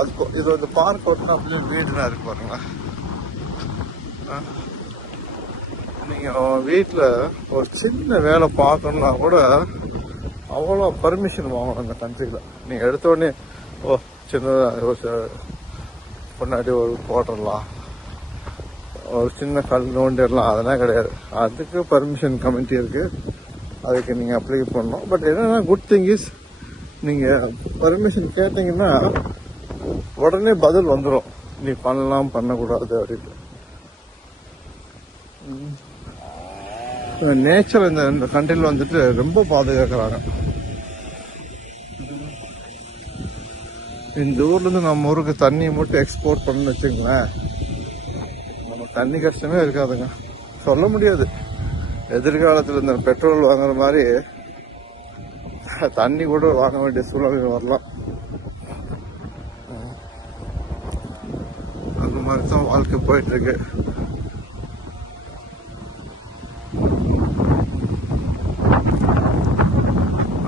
அது இது வந்து பார்க் ஓட்டினா அப்படியே வீடுனா இருக்கு பாருங்களா. நீங்கள் வீட்டில் ஒரு சின்ன வேலை பார்க்கணுன்னா கூட அவ்வளோ பர்மிஷன் வாங்கணும் இந்த கண்ட்ரியில். நீங்கள் எடுத்த உடனே சின்னதாக பொன்னாடி ஒரு போட்டுடலாம், ஒரு சின்ன கல் நோண்டிடலாம், அதெல்லாம் கிடையாது. அதுக்கு பர்மிஷன் கமிட்டி இருக்குது, அதுக்கு நீங்கள் அப்ளை பண்ணணும். பட் என்னென்னா குட் திங் இஸ் நீங்கள் பர்மிஷன் கேட்டிங்கன்னா உடனே பதில் வந்துடும், நீ பண்ணலாம் பண்ணக்கூடாது அப்படின்ட்டு. நேச்சர் இந்த கண்ட்ரியில் வந்துட்டு ரொம்ப பாதுகாக்கிறாங்க. இந்த ஊர்லேருந்து நம்ம ஊருக்கு தண்ணியை மட்டும் எக்ஸ்போர்ட் பண்ணணும்னு வச்சுங்களேன், நம்ம தண்ணி கஷ்டமே இருக்காதுங்க. சொல்ல முடியாது, எதிர்காலத்தில் இந்த பெட்ரோல் வாங்குற மாதிரி தண்ணி கூட வாங்க வேண்டிய சூழ்நிலை வரலாம். அந்த மாதிரி தான் வாழ்க்கை போயிட்டு இருக்கு.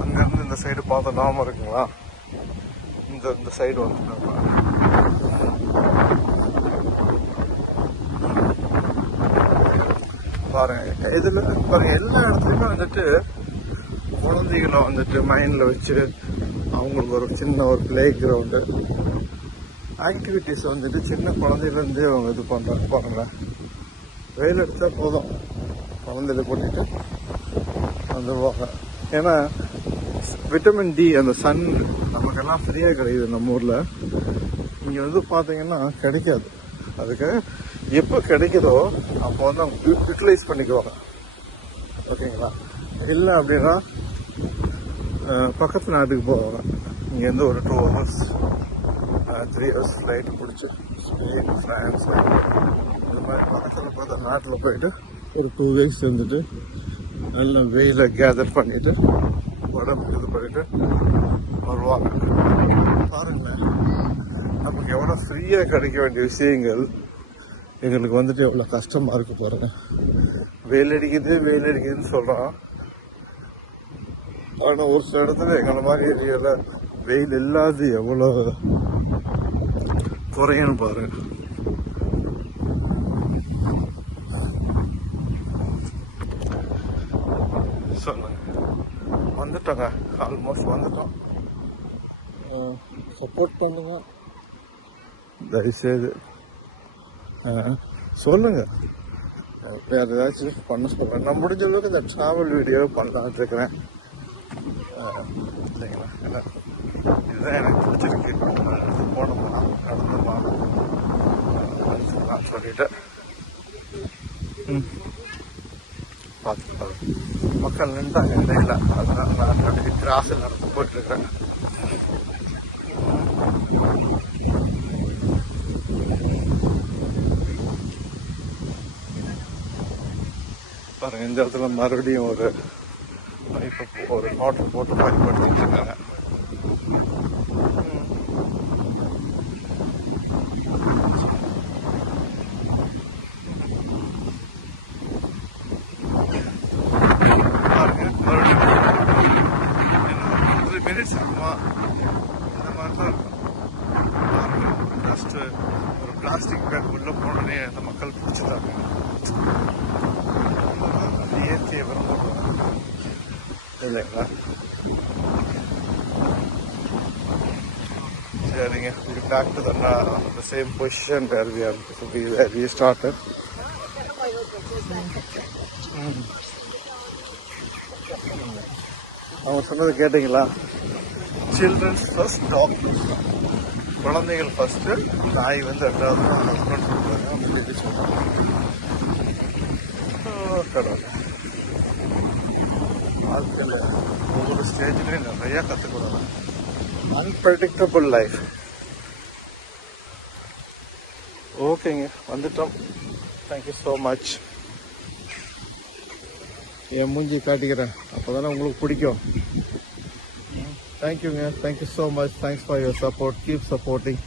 அங்கிருந்து இந்த சைடு பார்த்தா நாம இருக்குங்களா, இந்த சைடு வந்து பாருங்க. இதுல பாருங்க, எல்லா இடத்துலயுமே வந்துட்டு குழந்தைகளை வந்துட்டு மைண்ட்ல வச்சு அவங்களுக்கு ஒரு சின்ன ஒரு பிளே கிரவுண்டு ஆக்டிவிட்டிஸ் வந்துட்டு சின்ன குழந்தையிலேருந்து அவங்க இது பண்ணுறாங்க. பாருங்களேன், வெயில் அடித்தா போதும் குழந்தையில கூட்டிகிட்டு வந்துடுவாங்க. ஏன்னா விட்டமின் டி அந்த சன் நமக்கெல்லாம் ஃப்ரீயாக கிடைக்குது நம்ம ஊரில். இங்கே வந்து பார்த்தீங்கன்னா கிடைக்காது. அதுக்கு எப்போ கிடைக்குதோ அப்போ வந்து அவங்க யூட்டிலைஸ் பண்ணிக்குவாங்க, ஓகேங்களா. இல்லை அப்படின்னா பக்கத்து நாட்டுக்கு போவாங்க. இங்கேருந்து ஒரு 2 hours 3 hours ஃப்ளைட்டு பிடிச்சி ஸ்பெயின், ஃப்ரான்ஸ், இந்த மாதிரி பக்கத்தில் பார்த்தா நாட்டில் போயிட்டு ஒரு 2 weeks இருந்துட்டு நல்ல வெயில கேதர் பண்ணிட்டு உடம்பு இது பண்ணிட்டு வருவாங்க. பாருங்களேன், நமக்கு எவ்வளோ ஃப்ரீயாக கிடைக்க வேண்டிய விஷயங்கள் எங்களுக்கு வந்துட்டு எவ்வளோ கஷ்டமாக இருக்கு பாருங்க. வெயில் அடிக்குதுன்னு சொல்கிறோம், ஆனால் ஒரு சில இடத்துல எங்களை மாதிரி ஏரியாவில் வெயில் இல்லாது எவ்வளோ குறையன்னு பாருங்க. சொல்லுங்க, வந்துட்டோங்க, ஆல்மோஸ்ட் வந்துட்டோம். சப்போர்ட் பண்ணுங்க தயவுசெய்து. சொல்லுங்க, வேற ஏதாச்சும் பண்ண சொல்றேன். நான் முடிஞ்ச அளவுக்கு இந்த ட்ராவல் வீடியோ பண்ணலான்னு இருக்கிறேன். சரிங்களா, இதுதான் எனக்கு பிடிச்சிருக்கு. போனோம்னா நடந்துடலாம் சொல்லிட்டு பார்த்துட்டு மக்கள் நின்றாங்க இடையில, அதனால நான் அப்படி கிராஸில் நடந்து போயிட்டு இருக்கிறேன். பாருங்க, இந்த இடத்துல மறுபடியும் ஒரு வாட்டர் போட்டு பயன்படுத்திட்டு இருக்காங்க. பாருங்க, மறுபடியும் 3 minutes இருக்குமா, இந்த மாதிரி தான் இருக்கும். ஜஸ்ட் ஒரு பிளாஸ்டிக் பேக் உள்ள போனோடனே அந்த மக்கள் பிடிச்சிட்டாங்க. இயற்கையை விரும்புகிறாங்க இல்லைங்களா. சரிங்க, back to the same position where we started. அவங்க சொன்னது கேட்டீங்களா? Children's first, dog first. குழந்தைகள் ஃபர்ஸ்ட்டு, நாய் வந்து ரெண்டாவது ஹஸ்பண்ட் சொல்கிறாங்க. அவங்க சொல்கிறாங்க. கடவுள், வாழ்க்கையில் ஒவ்வொரு ஸ்டேஜ்லேயும் நிறையா கற்றுக்கூடாது. Unpredictable life. ஓகேங்க, வந்துட்டோம். Thank you so much. என் மூஞ்சி காட்டிக்கிறேன், அப்போ தானே உங்களுக்கு பிடிக்கும். தேங்க்யூங்க, thank you so much. Thanks for your support. Keep supporting.